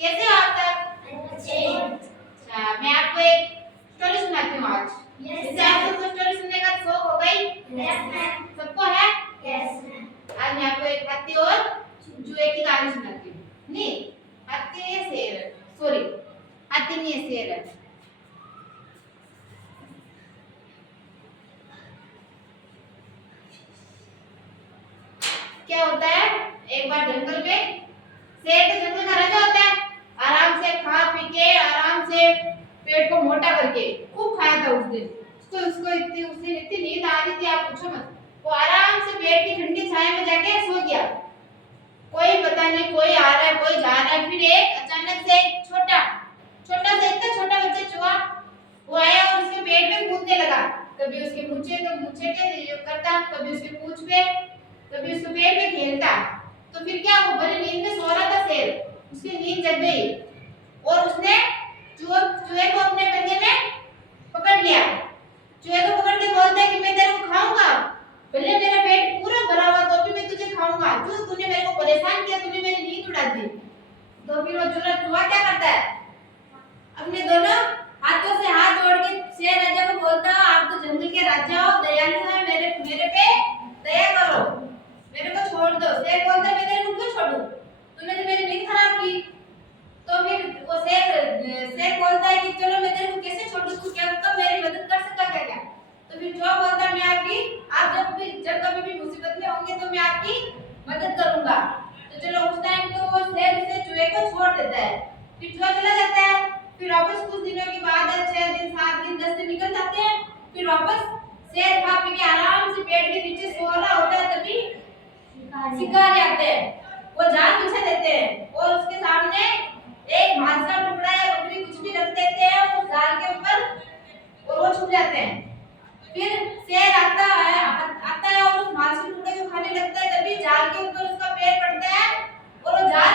कैसे हो आप सब? अच्छे। अच्छा, मैं आपको एक स्टोरी सुनाती हूँ आज। जैसे आप सबको स्टोरी सुनने का शौक हो गई? Yes ma'am. सबको है? Yes ma'am. आज मैं आपको एक हाथी और जुए की कहानी सुनाती हूँ। नहीं, हाथी है शेर है। सॉरी, हाथी नहीं है शेर है। क्या होता है, एक बार जंगल में शेर तो जंगल का राजा होता है। आराम से खा पी के आराम से पेट को मोटा करके खूब खाया था उस दिन। उसको इतनी नींद आ रही थी, आप पूछो मत। वो आराम से पेड़ की ठंडी छाया में जाके सो गया। कोई पता नहीं, कोई आ रहा है कोई जा रहा है। फिर एक अचानक से एक छोटा छोटा सा इतना छोटा बच्चा चूहा वो आया और उसके पेट में कूदने लगा। कभी उसके मूंछे तो मूंछे पे करता, कभी उसके पूंछ पे, कभी उसके पेट में खेलता। तो फिर क्या, वो बड़ी नींद में सो रहा था शेर, उसकी नींद जग गई और उसने चूहे को अपने पंजे में पकड़ लिया। चूहे को पकड़ के बोलता है कि मैं तेरे को खाऊंगा, भले मेरा पेट पूरा भरा हुआ तो भी मैं तुझे खाऊंगा। जो तूने मेरे को परेशान किया, तूने मेरी नींद उड़ा दी। तो फिर वो चूहा क्या करता है, अपने दोनों हाथों से हाथ जोड़ के शेर राजा को बोलता है, आप तो जंगल के राजा हो, दयालु है, मेरे पे दया करो, मेरे को छोड़ दो। शेर बोलता है, मैं तेरे को क्यों छोड़ूं, तूने तो मेरी नींद खराब की। तो फिर वो शेर बोलता है कि चलो मैं तेरे को कैसे छोड़ूं, तू क्या कब मेरी मदद कर सकता क्या? तो फिर चूहा बोलता है, मैं आपकी, आप जब कभी भी मुसीबत में होंगे तो मैं आपकी मदद करूंगा। तो चलो उस टाइम तो वो शेर उसे चूहे को छोड़ देता है। फिर चूहा चला जाता है। फिर वापस कुछ दिनों के बाद 6 दिन 7 दिन 10 दिन निकल जाते हैं। फिर वापस शेर खा पी के आराम से पेड़ के नीचे सो रहा होता है, तभी शिकारी आते हैं। वो जाल बिछा देते हैं और उसके सामने एक मांस का टुकड़ा या बकरी कुछ भी रख देते हैं उस जाल के ऊपर और वो छुप जाते हैं। फिर शेर आता है और उस मांस के टुकड़े को खाने लगता है, तभी जाल के ऊपर उसका पैर पड़ता है और वो जाल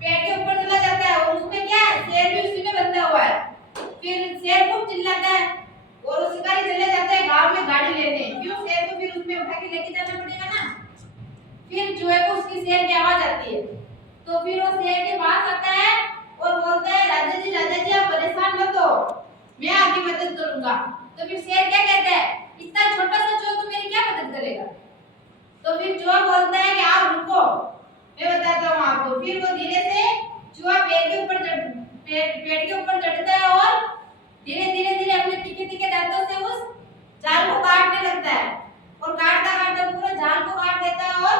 पेड़ के ऊपर चला जाता है और उसमें क्या है, शेर भी उसी में बंधा हुआ है। फिर शेर खूब चिल्लाता है और वो शिकारी चले जाता है गांव में गाड़ी लेने, क्यों शेर को फिर उसमें उठा के लेके जाना पड़ेगा ना। फिर चूहे को उसकी शेर की आवाज आती है, तो फिर वो शेर के पास आता है और बोलता है, राजा जी आप परेशान मत हो, मैं आपकी मदद करूंगा। तो फिर शेर क्या कहता है, इतना छोटा सा चूहा तो मेरी क्या मदद करेगा? तो फिर चूहा बोलता है कि आप रुको, मैं बताता हूँ आपको। फिर वो धीरे से चूहा पेड़ के ऊपर चढ़ता है और धीरे अपने तीखे तीखे दांतों से उस जाल को काटने लगता है और काटता काटता पूरा जाल को काट देता है और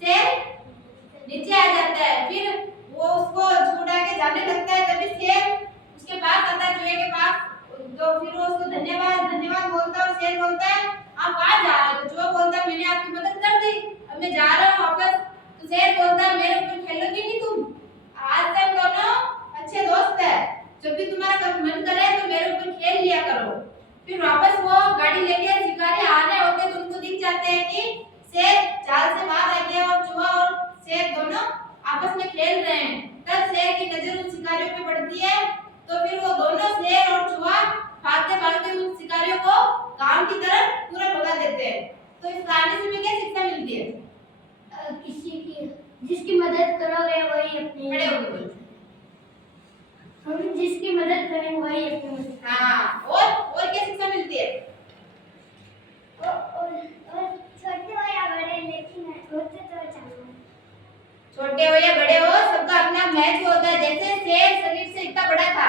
शेर नीचे आ जाता है। फिर वो उसको छुड़ा के जाने लगता है, तभी शेर उसके पास आता है, चूहे के पास। तो फिर वो उसको धन्यवाद बोलता है और शेर बोलता है, आप कहाँ जा रहे हो? तो चूहा बोलता है, मैंने आपकी मदद कर दी, अब मैं जा रहा हूँ वापस। तो शेर बोलता है, मेरे ऊपर खेलोगे नहीं तुम, आज तक दोनों अच्छे दोस्त है, जब भी तुम्हारा कभी मन करे तो मेरे ऊपर खेल लिया करो। फिर वापस वो गाड़ी लेके शिकारी आ रहे होते तो उनको दिख जाते हैं कि शेर जाल से बाहर आ गया और चूहा और शेर दोनों आपस में खेल रहे हैं। तब शेर की नजर उन शिकारियों पे पड़ती है, तो फिर वो दोनों शेर और चूहा भागते उन शिकारियों को गांव की तरफ पूरा भगा देते हैं। तो इस कहानी से हमें क्या शिक्षा मिलती है? जिसकी मदद करोगे वही अपनी, खड़े होके बोलो। हम जिसकी मदद करेंगे वही अपनी मदद। हाँ, और क्या शिक्षा मिलती है? और छोटे हो या बड़े, लेकिन होते तो चाहिए। छोटे हो या बड़े हो, सबका अपना महत्व होता है। जैसे शेर शरीर से इतना बड़ा था,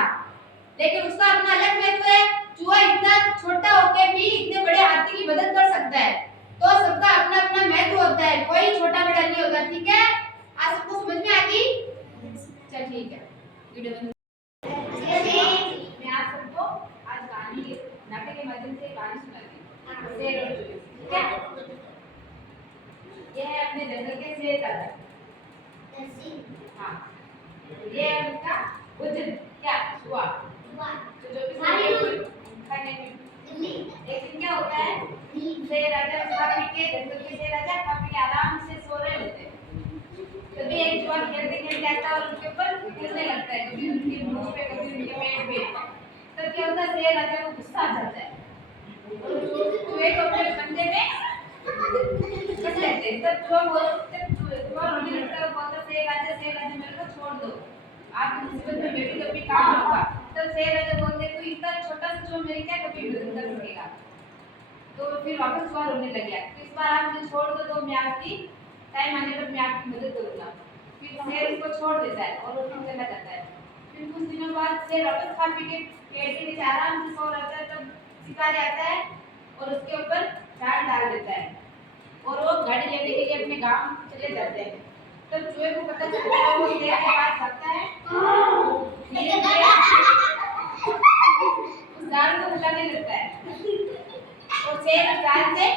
लेकिन उसका अपना अलग महत्व है। चूहा इतना छोटा होकर भी इतने बड़े हाथी की मदद कर सकता है। तो सबका अपना अपना महत्व होता है, कोई छोटा बड़ा नहीं होता। ठीक है, आज सबको समझ में आ गई? चल ठीक है, वीडियो बंद। मैं आप सबको आज कहानी नाटक के माध्यम से कहानी सुनाती हूँ, शेर और चूहे। ठीक है, ये है अपने जंगल के शेर दादा। हाँ, ये है उनका वजन, क्या हुआ? तो जो भी खाने में लेकिन क्या होता है, शेर राजा खा पी के, जंगल के शेर राजा खा पी के आराम से सो रहे होते हैं। कभी एक चूहा खेलते खेलते आता है और उनके ऊपर कूदने लगता है, कभी उनकी मूंछ पे, कभी उनके पेट पे। तब क्या होता है, शेर राजा को गुस्सा आ जाता है और चूहे को अपने पंजे में कस लेते हैं। तब चूहा रोने लगता है, बोलता शेर राजा मेरे को छोड़ दो, आपकी मुसीबत में मैं भी कभी काम आऊंगा। तब शेर राजा बोलते तू इतना छोटा सा चोर मेरी क्या कभी मदद कर सकेगा। तो फिर वापस सवाल होने लग गया, तो इस बार आप मुझे छोड़ दो तो मैं आपकी टाइम आने पर मैं आपकी मदद करूंगा। फिर शेर उसको छोड़ देता है और वो फिर चला जाता है। फिर कुछ दिनों बाद शेर वापस खा पी के पेड़ के नीचे आराम से सो रहता है। तब शिकारी आता है और उसके ऊपर चाट डाल देता है और वो गाड़ी लेने के लिए अपने गांव चले जाते हैं। तब चूहे को पता चलता है, वो शेर के पास आता है, उस जाल को उठाने लगता है और शेर जाल से